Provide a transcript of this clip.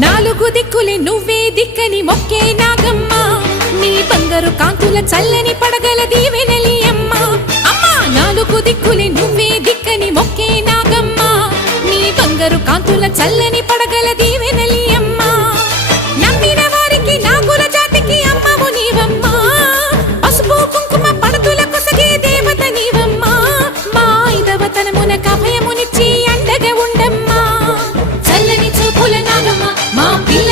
నాలుగు దిక్కులే నువ్వే దిక్కని మొక్కే నాగమ్మ నీ బంగారు కాంతుల చల్లని పడగల దీవెనలి అమ్మ అమ్మా నాలుగు దిక్కులే నువ్వే దిక్కని మొక్కే నాగమ్మ నీ బంగారు కాంతుల చల్లని పడగల దీవెనలి అమ్మ నమ్మిన వారికి నాగుల జాతికి అమ్మవు నీవమ్మ పసుపు కుంకుమ పడతుల కొసగే దేవత నీవమ్మ మా ఐదవతనమునకు అభయమునిచ్చి అండగా ఉండమ్మా చల్లని చూపుల నాగమ్మ మా పిల్ల